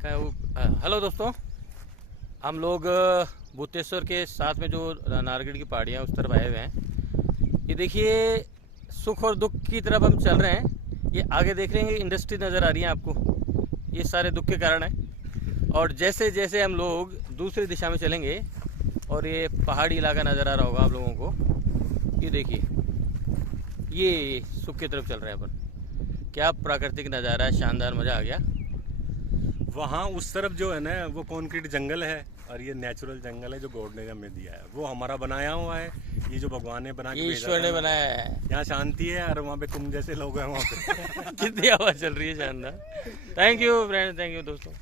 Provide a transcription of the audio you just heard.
Hello दोस्तों, हम लोग भूतेश्वर के साथ में जो नारगढ़ की पहाड़ियाँ उस तरफ आए हुए हैं। ये देखिए, सुख और दुख की तरफ हम चल रहे हैं। ये आगे देख रहे हैं, इंडस्ट्री नज़र आ रही है आपको। ये सारे दुख के कारण है। और जैसे जैसे हम लोग दूसरी दिशा में चलेंगे और ये पहाड़ी इलाका नज़र आ रहा होगा आप लोगों को। ये देखिए, ये सुख की तरफ चल रहे हैं अपन। क्या प्राकृतिक नज़ारा है, शानदार, मज़ा आ गया। वहाँ उस तरफ जो है ना, वो कंक्रीट जंगल है और ये नेचुरल जंगल है जो गॉड ने हमें दिया है। वो हमारा बनाया हुआ है, ये जो भगवान ने बना के भेजा ईश्वर ने बनाया है। यहाँ शांति है और वहाँ पे तुम जैसे लोग हैं वहाँ पे कितनी हवा चल रही है, शानदार। Thank you friend, thank you दोस्तों।